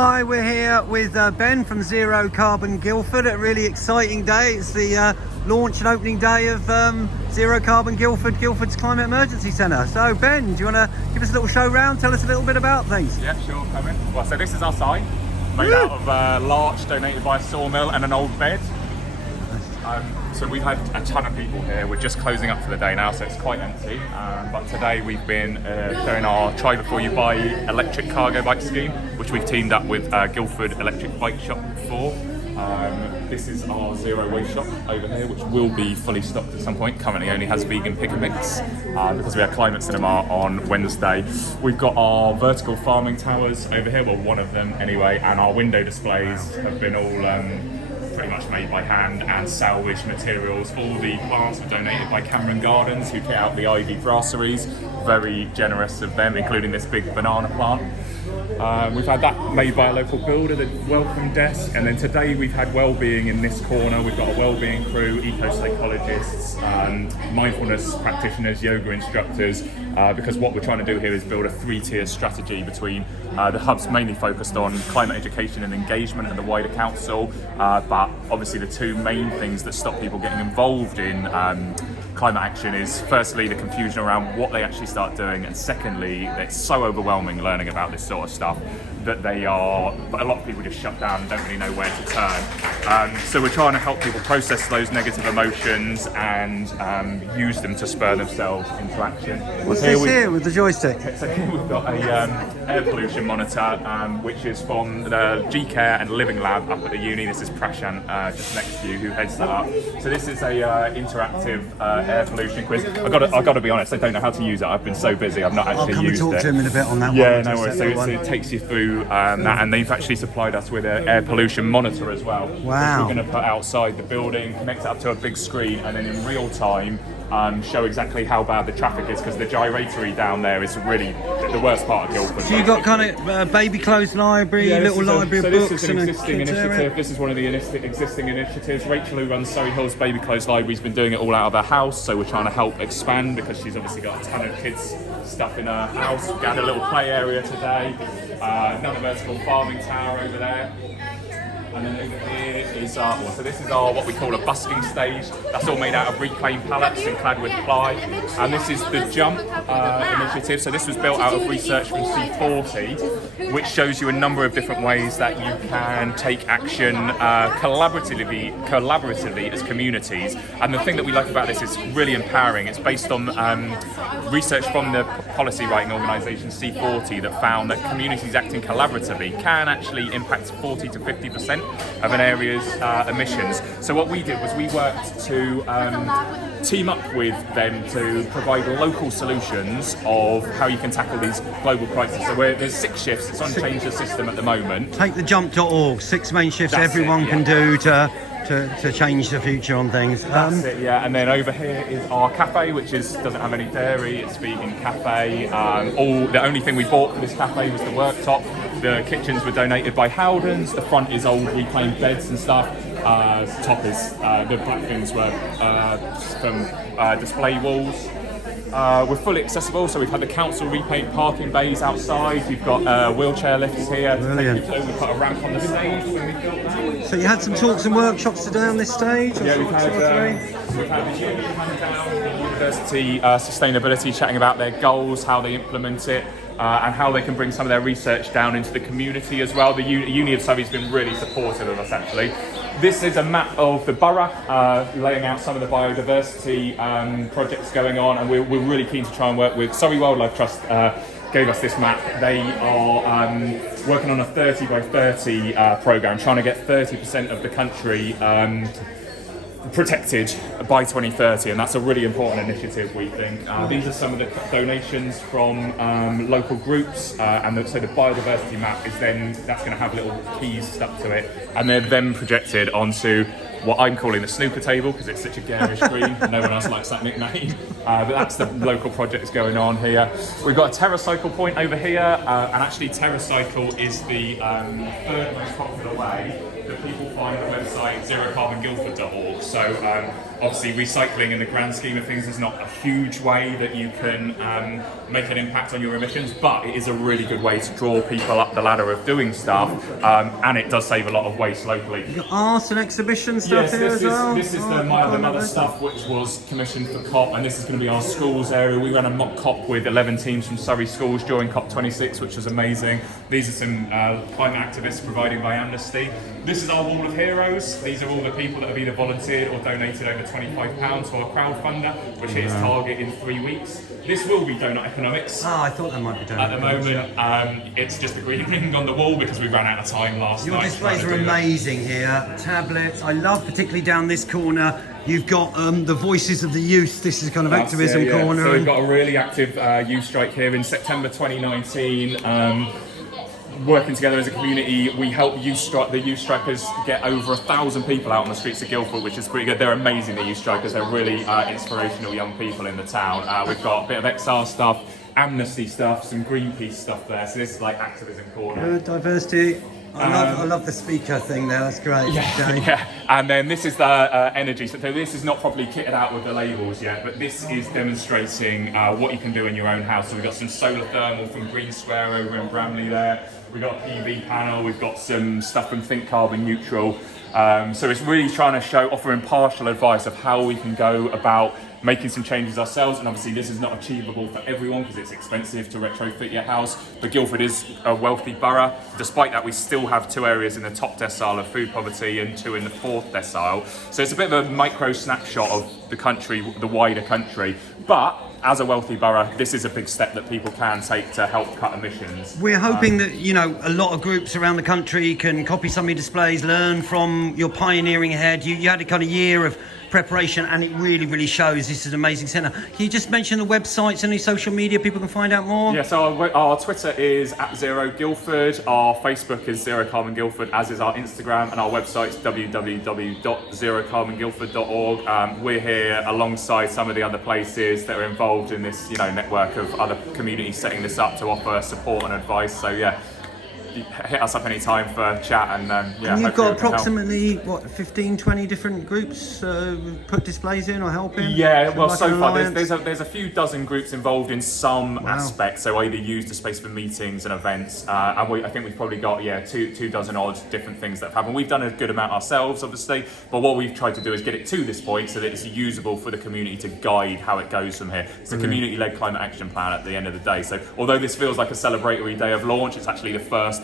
Hi, we're here with Ben from Zero Carbon Guildford. A really exciting day. It's the launch and opening day of Zero Carbon Guildford, Guildford's Climate Emergency Centre. So Ben, do you want to give us a little show round, tell us a little bit about things? Yeah, sure, come in. Well, so this is our site, made out of larch donated by a sawmill and an old bed. So we've had a ton of people here. We're just closing up for the day now, so it's quite empty. But today we've been doing our Try Before You Buy electric cargo bike scheme, which we've teamed up with Guildford Electric Bike Shop for. This is our zero waste shop over here, which will be fully stocked at some point. Currently only has vegan pick and mix because we had Climate Cinema on Wednesday. We've got our vertical farming towers over here, well, one of them anyway, and our window displays have been all pretty much made by hand and salvaged materials. All the plants were donated by Cameron Gardens, who kit out the ivy brasseries. Very generous of them, including this big banana plant. We've had that made by a local builder, the welcome desk, and then today we've had wellbeing in this corner. We've got a wellbeing crew, eco-psychologists, mindfulness practitioners, yoga instructors, because what we're trying to do here is build a three-tier strategy between the hub's mainly focused on climate education and engagement and the wider council, but obviously the two main things that stop people getting involved in climate action is firstly the confusion around what they actually start doing, and secondly it's so overwhelming learning about this sort of stuff that a lot of people just shut down and don't really know where to turn. So we're trying to help people process those negative emotions and use them to spur themselves into action. What's this here with the joystick? So here we've got a air pollution monitor, which is from the G-Care and Living Lab up at the uni. This is Prashant just next to you, who heads that up. So this is a interactive air pollution quiz. I've got to be honest, I don't know how to use it. I've been so busy, I've not actually used it. I'll come and talk to him in a bit on that one. Yeah, no worries. So it takes you through that, and they've actually supplied us with an air pollution monitor as well. Wow. Which we're going to put outside the building, connect it up to a big screen, and then in real time show exactly how bad the traffic is, because the gyratory down there is really the worst part of Guildford. So you've got kind of baby clothes library, little library of books. This is an existing initiative. This is one of the existing initiatives. Rachel, who runs Surrey Hills Baby Clothes Library, has been doing it all out of her house, so we're trying to help expand because she's obviously got a ton of kids stuff in her house. We had a little play area today. Another vertical farming tower over there. And then over here is so this is our what we call a busking stage. That's all made out of reclaimed pallets and clad with ply. And this is the Jump initiative. So this was built out of research from C40, which shows you a number of different ways that you can take action collaboratively as communities. And the thing that we like about this is really empowering. It's based on research from the policy writing organisation C40 that found that communities acting collaboratively can actually impact 40 to 50% of an area's emissions. So what we did was we worked to team up with them to provide local solutions of how you can tackle these global crises. So there's 6 shifts. It's on Change the System at the moment. Takethejump.org, 6 main shifts everyone can do to change the future on things. That's it, yeah. And then over here is our cafe, which doesn't have any dairy. It's vegan cafe. The only thing we bought for this cafe was the worktop. The kitchens were donated by Howdens. The front is old reclaimed beds and stuff. Top is the black things were from display walls. We're fully accessible, so we've had the council repaint parking bays outside. We've got wheelchair lifts here. Brilliant. We put a ramp on the stage when we built that. So you had some talks and workshops today on this stage? Yeah, we've had the uni come down, the university sustainability, chatting about their goals, how they implement it, and how they can bring some of their research down into the community as well. The Uni of Surrey's been really supportive of us, actually. This is a map of the borough, laying out some of the biodiversity projects going on, and we're really keen to try and work with Surrey Wildlife Trust. Gave us this map. They are working on a 30 by 30 programme, trying to get 30% of the country protected by 2030, and that's a really important initiative, we think. These are some of the donations from local groups, so the biodiversity map is that's going to have little keys stuck to it, and they're then projected onto what I'm calling the snooker table because it's such a garish green. No one else likes that nickname. But that's the local project going on here. We've got a TerraCycle point over here, and actually TerraCycle is the third most popular way that people find the website zerocarbonguildford.org. So obviously recycling in the grand scheme of things is not a huge way that you can make an impact on your emissions, but it is a really good way to draw people up the ladder of doing stuff, and it does save a lot of waste locally. You've got art and exhibition stuff here as well? This is the Mother stuff which was commissioned for COP, and this is going to be our schools area. We ran a mock COP with 11 teams from Surrey schools during COP26, which was amazing. These are some climate activists provided by Amnesty. This is our Wall of Heroes. These are all the people that have either volunteered or donated over £25 to our crowdfunder, which hit its target in 3 weeks. This will be donut economics. Oh, I thought that might be donut at the moment. It's just a green ring on the wall because we ran out of time last night. Your displays are amazing here. Tablets. I love particularly down this corner. You've got the voices of the youth. This is kind of activism corner. So we've got a really active youth strike here in September 2019. Working together as a community, we help the youth strikers get over 1,000 people out on the streets of Guildford, which is pretty good. They're amazing, the youth strikers. They're really inspirational young people in the town. We've got a bit of XR stuff, Amnesty stuff, some Greenpeace stuff there. So this is like activism corner. Good diversity. I love the speaker thing there. That's great. Yeah. And then this is the energy. So this is not properly kitted out with the labels yet, but this is demonstrating what you can do in your own house. So we've got some solar thermal from Green Square over in Bramley there. We've got a PV panel. We've got some stuff from Think Carbon Neutral. So it's really trying to offer impartial advice of how we can go about making some changes ourselves, and obviously this is not achievable for everyone because it's expensive to retrofit your house, but Guildford is a wealthy borough. Despite that, we still have 2 areas in the top decile of food poverty and 2 in the 4th decile, so it's a bit of a micro snapshot of the country, the wider country, but as a wealthy borough, this is a big step that people can take to help cut emissions. We're hoping that, a lot of groups around the country can copy some of your displays, learn from your pioneering ahead. You had a kind of year of preparation, and it really, really shows. This is an amazing centre. Can you just mention the websites, any social media people can find out more? Yeah, so our Twitter is @ZeroGuildford, our Facebook is Zero Carbon Guildford, as is our Instagram, and our website's www.zerocarbonguildford.org. We're here alongside some of the other places that are involved in this, network of other communities setting this up to offer support and advice. So yeah, hit us up any time for a chat, and and you've got approximately 15-20 different groups put displays in or helping? Yeah, well, so far there's a few dozen groups involved in some aspect, so either use the space for meetings and events, and I think we've probably got two dozen odd different things that have happened. We've done a good amount ourselves, obviously, but what we've tried to do is get it to this point so that it's usable for the community to guide how it goes from here. It's a community-led climate action plan at the end of the day, so although this feels like a celebratory day of launch, it's actually the first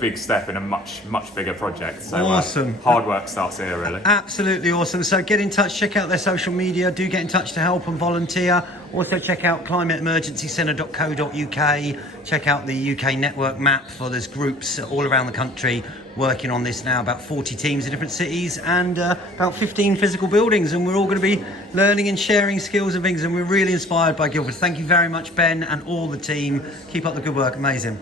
big step in a much bigger project. So awesome. Hard work starts here, really. Absolutely awesome. So get in touch, check out their social media, do get in touch to help and volunteer. Also check out climateemergencycentre.co.uk, check out the UK network map for there's groups all around the country working on this now, about 40 teams in different cities and about 15 physical buildings, and we're all going to be learning and sharing skills and things, and we're really inspired by Guildford. Thank you very much, Ben, and all the team. Keep up the good work. Amazing.